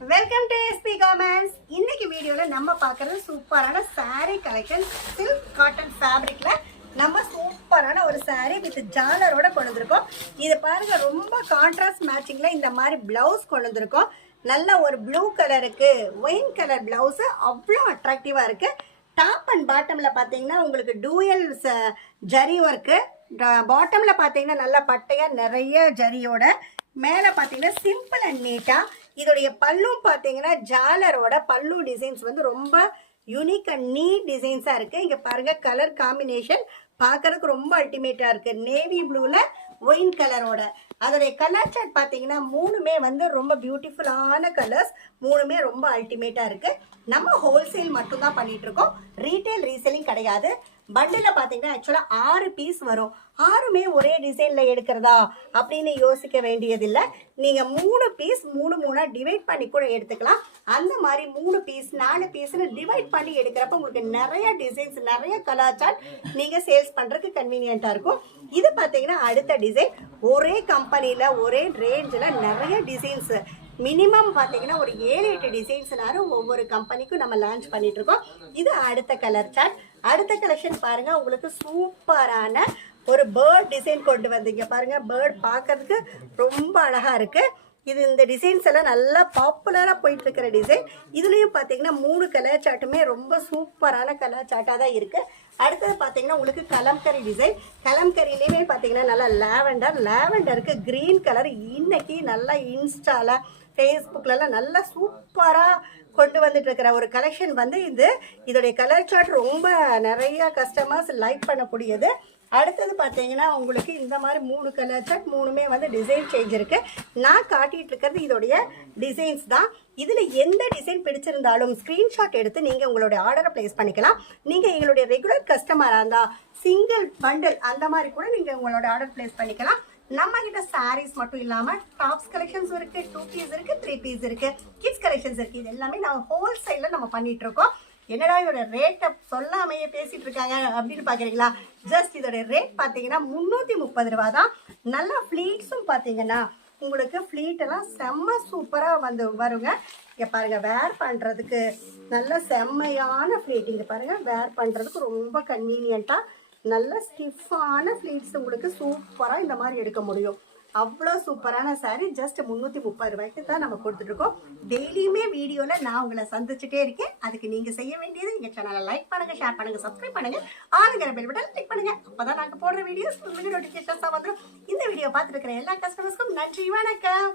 Welcome to SP garments. இன்னைக்கு வீடியோல நம்ம பார்க்கறது சூப்பரான saree கலெக்ஷன். சில்க் காட்டன் ஃபேப்ரிக்ல நம்ம சூப்பரான ஒரு saree வித் ஜாலரோட கொண்டு வந்திருக்கோம். இது பாருங்க, ரொம்ப கான்ட்ராஸ்ட் மேட்சிங்ல இந்த மாதிரி பிளவுஸ் கொண்டு வந்திருக்கோம். நல்ல ஒரு ப்ளூ கலருக்கு ஒயின் கலர் பிளவுஸ் அவ்வளோ அட்ராக்டிவா இருக்கு. டாப் அண்ட் பாட்டம்ல பாத்தீங்கன்னா உங்களுக்கு டூயல் ஜரி ஒர்க்கு, பாட்டம்ல பாத்தீங்கன்னா நல்ல பட்டையா நிறைய ஜரியோட, மேல பாத்தீங்கன்னா சிம்பிள் அண்ட் நீட்டா. இதோடைய பல்லும் பாத்தீங்கன்னா ஜாலரோட பல்லு டிசைன்ஸ் வந்து ரொம்ப யூனிக் அண்ட் நீட் டிசைன்ஸா இருக்கு. இங்க பாருங்க, கலர் காம்பினேஷன் பார்க்கறதுக்கு ரொம்ப அல்டிமேட்டா இருக்கு. நேவி ப்ளூல ஒயின் கலரோட. அதோடைய கலர் சார்ட் பாத்தீங்கன்னா மூணுமே வந்து ரொம்ப பியூட்டிஃபுல்லான கலர்ஸ், மூணுமே ரொம்ப அல்டிமேட்டா இருக்கு. நம்ம ஹோல்சேல் மட்டும் தான் பண்ணிட்டு இருக்கோம், ரீட்டைல் ரீசேலிங் கிடையாது. பண்டில் பார்த்தீங்கன்னா ஆக்சுவலாக 6 பீஸ் வரும். 6மே ஒரே டிசைனில் எடுக்கிறதா அப்படின்னு யோசிக்க வேண்டியதில்லை. நீங்கள் 3 பீஸ் 3 டிவைட் பண்ணி கூட எடுத்துக்கலாம். அந்த மாதிரி 3 பீஸ் 4 பீஸ்னு டிவைட் பண்ணி எடுக்கிறப்ப உங்களுக்கு நிறைய டிசைன்ஸ், நிறைய கலாச்சாரம் நீங்கள் சேல்ஸ் பண்ணுறதுக்கு கன்வீனியண்ட்டாக இருக்கும். இது பார்த்தீங்கன்னா அடுத்த டிசைன். ஒரே கம்பெனியில் ஒரே ரேஞ்சில் நிறைய டிசைன்ஸு, மினிமம் பார்த்தீங்கன்னா ஒரு 7-8 டிசைன்ஸ்னாலும் ஒவ்வொரு கம்பெனிக்கும் நம்ம லான்ச் பண்ணிட்டு இருக்கோம். இது அடுத்த கலர் சார்ட். அடுத்த கலெக்ஷன் பாருங்க, உங்களுக்கு சூப்பரான ஒரு பேர்ட் டிசைன் கொண்டு வந்தீங்க பாருங்க. பேர்ட் பார்க்கறதுக்கு ரொம்ப அழகா இருக்கு. இது இந்த டிசைன்ஸ் எல்லாம் நல்லா பாப்புலரா போயிட்டு இருக்கிற டிசைன். இதுலயும் பாத்தீங்கன்னா 3 கலர் சார்ட்டுமே ரொம்ப சூப்பரான கலர் சார்ட்டா தான் இருக்கு. அடுத்தது பாத்தீங்கன்னா உங்களுக்கு கலம்கரி டிசைன். கலம்கரியிலேயுமே பாத்தீங்கன்னா நல்லா லேவெண்டருக்கு கிரீன் கலர். இன்னைக்கு நல்லா இன்ஸ்டால ஃபேஸ்புக்லலாம் நல்லா சூப்பராக கொண்டு வந்துட்டு இருக்கிற ஒரு கலெக்ஷன் வந்து இதோடைய கலர் சார்ட் ரொம்ப நிறைய கஸ்டமர்ஸ் லைக் பண்ணக்கூடியது. அடுத்தது பார்த்தீங்கன்னா உங்களுக்கு இந்த மாதிரி 3 கலர் சார்ட், மூணுமே வந்து டிசைன் சேஞ்ச் இருக்கு. நான் காட்டிட்டு இருக்கிறது இதோடைய டிசைன்ஸ் தான். இதில் எந்த டிசைன் பிடிச்சிருந்தாலும் ஸ்க்ரீன்ஷாட் எடுத்து நீங்கள் உங்களுடைய ஆர்டரை பிளேஸ் பண்ணிக்கலாம். நீங்கள் எங்களுடைய ரெகுலர் கஸ்டமராக இருந்தால் சிங்கிள் பண்டில் அந்த மாதிரி கூட நீங்கள் உங்களோட ஆர்டர் பிளேஸ் பண்ணிக்கலாம். நம்ம கிட்ட சாரீஸ் மட்டும் இல்லாம டாப்ஸ் கலெக்ஷன்ஸ் இருக்கு, 2 பீஸ் இருக்கு, 3 பீஸ் இருக்கு, கிட்ஸ் கலெக்ஷன்ஸ் இருக்கு. இது எல்லாமே நாங்கள் ஹோல்சேல்ல நம்ம பண்ணிட்டு இருக்கோம். என்னடா இதோட ரேட்டை சொல்லாமையே பேசிட்டு இருக்காங்க அப்படின்னு பாக்குறீங்களா? ஜஸ்ட் இதோட ரேட் பாத்தீங்கன்னா 330 ரூபா தான். நல்லா ஃபிளீட்ஸும் பாத்தீங்கன்னா உங்களுக்கு ஃபிளீட் எல்லாம் செம்ம சூப்பரா வந்து வருங்க. இங்க பாருங்க, வேர் பண்றதுக்கு நல்ல செம்மையான ஃபிளீட். இங்க பாருங்க, வேர் பண்றதுக்கு ரொம்ப கன்வீனியன்ட்டா நல்ல ஸ்டிஃபான ஃப்ளீட்ஸ் உங்களுக்கு சூப்பராக இந்த மாதிரி எடுக்க முடியும். அவ்வளோ சூப்பரான சாரீ ஜஸ்ட் 330 ரூபாய்க்கு தான் நம்ம கொடுத்துட்ருக்கோம். டெய்லியுமே வீடியோவில் நான் உங்களை சந்திச்சுட்டே இருக்கேன். அதுக்கு நீங்கள் செய்ய வேண்டியது எங்கள் சேனலை லைக் பண்ணுங்கள், ஷேர் பண்ணுங்கள், சப்ஸ்கிரைப் பண்ணுங்கள், ஆளுங்கிற பெல் பட்டன் கிளிக் பண்ணுங்கள். அப்போ தான் நாங்கள் போடுற வீடியோஸ் நோட்டிஃபிகேஷன்ஸாக வந்துடும். இந்த வீடியோ பார்த்துருக்கிற எல்லா கஸ்டமர்ஸ்க்கும் நன்றி, வணக்கம்.